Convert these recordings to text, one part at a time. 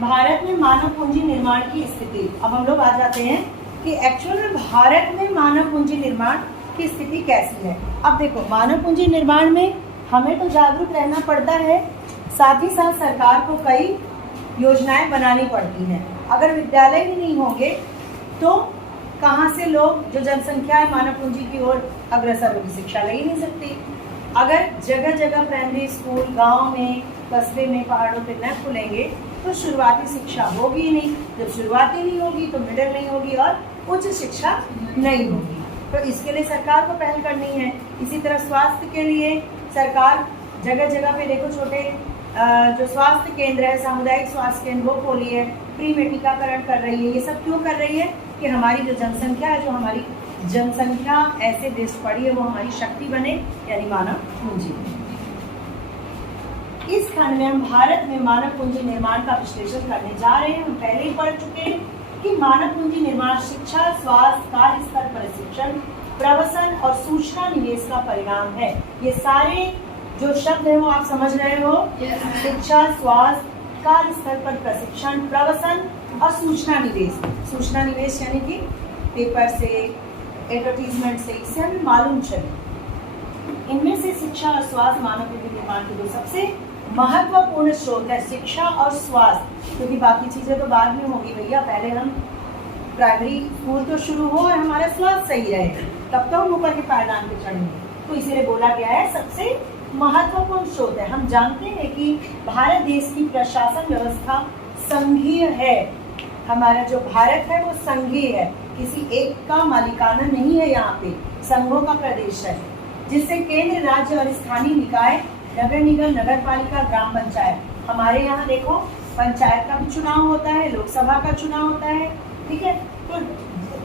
भारत में मानव पूंजी निर्माण की स्थिति। अब हम लोग आ जाते हैं कि एक्चुअल में भारत में मानव पूंजी निर्माण की स्थिति कैसी है। अब देखो, मानव पूंजी निर्माण में हमें तो जागरूक रहना पड़ता है, साथ ही साथ सरकार को कई योजनाएं बनानी पड़ती हैं। अगर विद्यालय ही नहीं होंगे तो कहाँ से लोग, जो जनसंख्या है मानव पूंजी की ओर अग्रसर होगी, शिक्षा ले ही नहीं सकती। अगर जगह जगह प्राइमरी स्कूल गांव में, कस्बे में, पहाड़ों पे न खुलेंगे तो शुरुआती शिक्षा होगी ही नहीं। जब शुरुआती नहीं होगी तो मिडिल नहीं होगी और उच्च शिक्षा नहीं होगी। तो इसके लिए सरकार को पहल करनी है। इसी तरह स्वास्थ्य के लिए सरकार जगह जगह पे देखो, छोटे जो स्वास्थ्य केंद्र है, सामुदायिक स्वास्थ्य केंद्र वो खोली है, फ्री में टीकाकरण कर रही है। ये सब क्यों कर रही है कि हमारी जो जनसंख्या है, जो हमारी जनसंख्या ऐसे देश पड़ी है, वो हमारी शक्ति बने, यानी मानव पूंजी। इस खंड में हम भारत में मानव पूंजी निर्माण का विश्लेषण करने जा रहे हैं। हम पहले ही पढ़ चुके हैं कि मानव पूंजी निर्माण शिक्षा, स्वास्थ्य, कार्य स्तर प्रशिक्षण, प्रवसन और सूचना निवेश का परिणाम है। ये सारे जो शब्द है वो आप समझ रहे हो। शिक्षा, स्वास्थ्य, कार्य स्तर पर प्रशिक्षण, प्रवसन और सूचना निवेश। सूचना निवेश यानी कि पेपर से, एडवर्टीजमेंट से, इससे हमें मालूम चले। इनमें से शिक्षा और स्वास्थ्य मानव पूंजी निर्माण के दो सबसे महत्वपूर्ण स्रोत है, शिक्षा और स्वास्थ्य। क्योंकि बाकी चीजें तो बाद में होगी भैया, पहले हम प्राइमरी स्कूल तो शुरू हो और हमारा स्वास्थ्य सही रहे, तब तो हम ऊपर के पायदान पे चढ़ेंगे। तो इसीलिए बोला गया है सबसे महत्वपूर्ण स्रोत है। हम जानते हैं कि भारत देश की प्रशासन व्यवस्था संघीय है। हमारा जो भारत है वो संघीय है, किसी एक का मालिकाना नहीं है। यहाँ पे संघों का प्रदेश है, जिससे केंद्र, राज्य और स्थानीय निकाय, नगर निगम, नगर पालिका, ग्राम पंचायत, हमारे यहाँ देखो पंचायत का भी चुनाव होता है, लोकसभा का चुनाव होता है, ठीक है। तो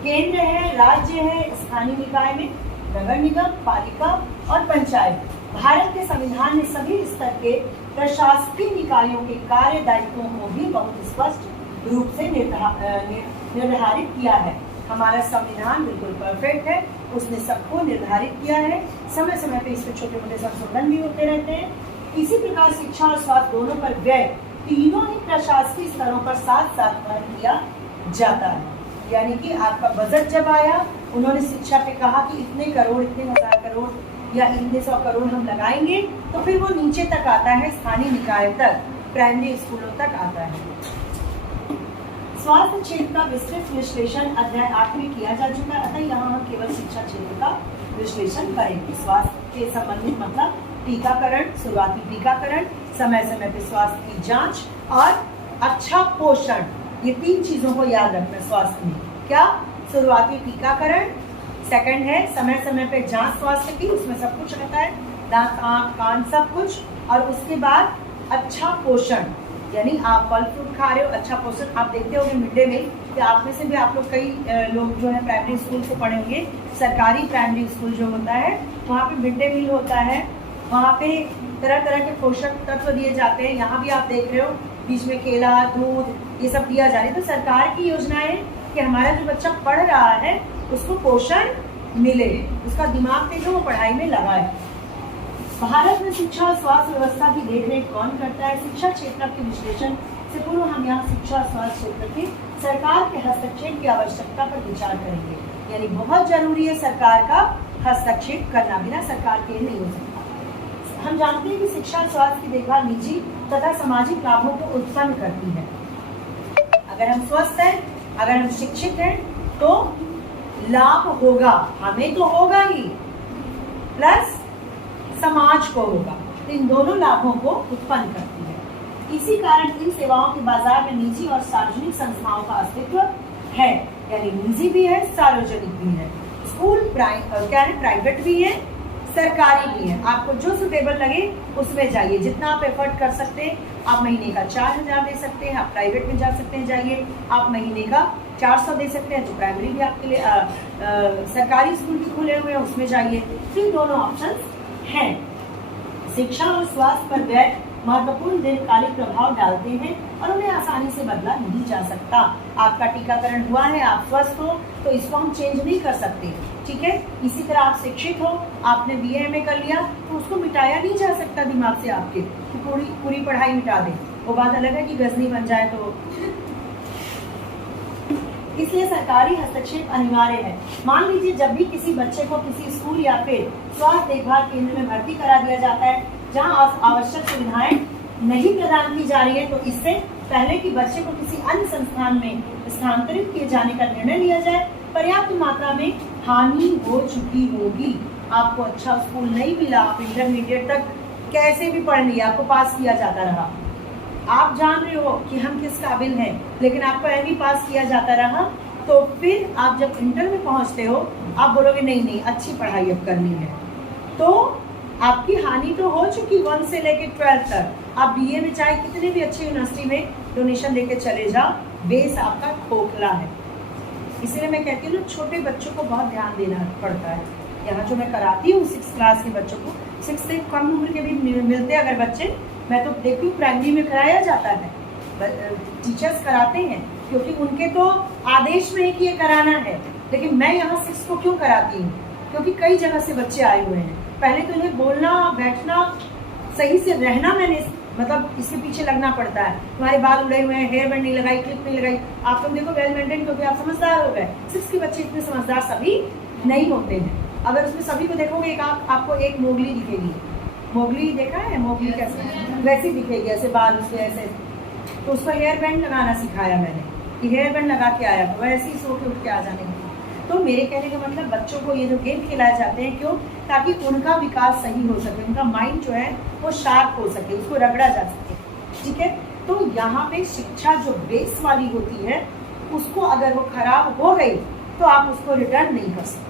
केंद्र है, राज्य है, स्थानीय निकाय में नगर निगम, पालिका और पंचायत। भारत के संविधान ने सभी स्तर के प्रशासकीय निकायों के कार्य दायित्वों को भी बहुत स्पष्ट रूप से निर्धारित किया है। हमारा संविधान बिल्कुल परफेक्ट है, उसने सबको निर्धारित किया है। समय समय पे इसमें छोटे मोटे संशोधन भी होते रहते हैं। इसी प्रकार शिक्षा और स्वास्थ्य दोनों पर व्यय तीनों ही प्रशासकीय स्तरों पर साथ साथ वहन किया जाता है। यानी कि आपका बजट जब आया, उन्होंने शिक्षा पे कहा कि इतने करोड़, इतने हजार करोड़ या इतने 100 करोड़ हम लगाएंगे, तो फिर वो नीचे तक आता है, स्थानीय निकाय तक, प्राइमरी स्कूलों तक आता है। स्वास्थ्य क्षेत्र का विस्तृत विश्लेषण अध्याय 8 में किया जा चुका है, अतः यहाँ हम केवल शिक्षा क्षेत्र का विश्लेषण करेंगे। स्वास्थ्य के संबंधित मतलब टीकाकरण, शुरुआती टीकाकरण, समय समय पे स्वास्थ्य की जांच और अच्छा पोषण, ये 3 चीजों को याद रखना स्वास्थ्य में। क्या? शुरुआती टीकाकरण, सेकंड है समय समय पे जांच स्वास्थ्य की, उसमें सब कुछ रहता है, दांत, आँख, कान, सब कुछ। और उसके बाद अच्छा पोषण, यानी आप फल फ्रूट खा रहे हो, अच्छा पोषण। आप देखते होंगे मिड डे मील, कि आप में से भी आप लोग कई लोग जो है प्राइमरी स्कूल से पढ़े होंगे। सरकारी प्राइमरी स्कूल जो होता है वहाँ पे मिड डे मील होता है, वहाँ पे तरह तरह के पोषक तत्व दिए जाते हैं। यहाँ भी आप देख रहे हो बीच में केला, दूध, ये सब दिया जा रहा है। तो सरकार की योजना है कि हमारा जो बच्चा पढ़ रहा है उसको पोषण मिले, उसका दिमाग देखो वो पढ़ाई में लगाए। भारत में शिक्षा और स्वास्थ्य व्यवस्था की देखरेख कौन करता है? शिक्षा क्षेत्र के विश्लेषण से पूर्व हम यहाँ शिक्षा और स्वास्थ्य क्षेत्र के सरकार के हस्तक्षेप की आवश्यकता पर विचार करेंगे। यानी बहुत जरूरी है सरकार का हस्तक्षेप करना, बिना सरकार के नहीं हो सकता। हम जानते हैं कि शिक्षा और स्वास्थ्य की देखभाल निजी तथा सामाजिक लाभों को उत्पन्न करती है। अगर हम स्वस्थ हैं, अगर हम शिक्षित हैं तो लाभ होगा, हमें तो होगा ही, प्लस समाज को होगा। तो इन दोनों लाभों को उत्पन्न करती है। इसी कारण इन सेवाओं के बाजार में निजी और सार्वजनिक संस्थाओं का अस्तित्व है। यानी निजी भी है, सार्वजनिक भी है। स्कूल क्या है, प्राइवेट भी है, सरकारी भी है। आपको जो सुटेबल लगे उसमें जाइए, जितना आप एफर्ट कर सकते हैं। आप महीने का 4000 दे सकते हैं, आप प्राइवेट में जा सकते हैं, जाइए। आप महीने का 400 दे सकते हैं, तो प्राइमरी भी आपके लिए सरकारी स्कूल भी खुले हुए हैं, उसमें जाइए। तो दोनों ऑप्शंस हैं। शिक्षा और स्वास्थ्य पर गैर महत्वपूर्ण दीर्घकालिक प्रभाव डालते हैं और उन्हें आसानी से बदला नहीं जा सकता। आपका टीकाकरण हुआ है, आप स्वस्थ हो, तो इसको हम चेंज नहीं कर सकते, ठीक है। इसी तरह आप शिक्षित हो, आपने BA MA कर लिया, तो उसको मिटाया नहीं जा सकता दिमाग से आपके कि पूरी पढ़ाई मिटा दे। वो बात अलग है कि गजनी बन जाए तो। इसलिए सरकारी हस्तक्षेप अनिवार्य है। मान लीजिए जब भी किसी बच्चे को किसी स्कूल या फिर स्वास्थ्य देखभाल केंद्र में भर्ती करा दिया जाता है जहां आवश्यक सुविधाएं नहीं प्रदान की जा रही है, तो इससे पहले कि बच्चे को किसी अन्य संस्थान में स्थानांतरित किए जाने का निर्णय लिया जाए, पर्याप्त मात्रा में हानि हो चुकी होगी। आपको अच्छा स्कूल नहीं मिला, आप इंटरमीडिएट तक कैसे भी पढ़ लिया, आपको पास किया जाता रहा, आप जान रहे हो कि हम किस काबिल हैं, लेकिन आपको MA पास किया जाता रहा, तो फिर आप जब इंटर में पहुंचते हो आप बोलोगे नहीं अच्छी पढ़ाई अब करनी है, तो आपकी हानि तो हो चुकी 1 से लेकर 12 तक। आप BA में चाहे कितने भी अच्छी यूनिवर्सिटी में डोनेशन लेके चले जाओ, बेस आपका खोखला है। इसलिए मैं कहती हूँ छोटे बच्चों को बहुत ध्यान देना पड़ता है। यहाँ जो मैं कराती हूँ 6 क्लास के बच्चों को, 6 से कम उम्र के भी मिलते हैं अगर बच्चे, मैं तो देखती हूँ प्राइमरी में कराया जाता है, टीचर्स कराते हैं, क्योंकि उनके तो आदेश में है कि ये कराना है। लेकिन मैं यहाँ 6 को क्यों कराती हूँ, क्योंकि कई जगह से बच्चे आए हुए हैं। पहले तो इन्हें बोलना, बैठना, सही से रहना, मैंने मतलब इसके पीछे लगना पड़ता है। तुम्हारे बाल उड़े हुए हैं, हेयर बैंड नहीं लगाई, क्लिप नहीं लगाई, आप तुम देखो वेल मेंटेन, क्योंकि आप समझदार हो गए। 6 के बच्चे इतने समझदार सभी नहीं होते हैं। अगर उसमें सभी को देखोगे आपको एक मोगली दिखेगी। मोगली देखा है? मोगली कैसे वैसी दिखेगी, ऐसे बाल उसके ऐसे। तो उसको हेयर बैंड लगाना सिखाया मैंने कि हेयर बैंड लगा के आया, तो वैसे ही सो के उठ के आ जाने। तो मेरे कहने का मतलब बच्चों को ये जो गेम खिलाए जाते हैं, क्यों? ताकि उनका विकास सही हो सके, उनका माइंड जो है वो शार्प हो सके, उसको रगड़ा जा सके, ठीक है। तो यहाँ पे शिक्षा जो बेस वाली होती है, उसको अगर वो खराब हो गई तो आप उसको रिटर्न नहीं कर सकते।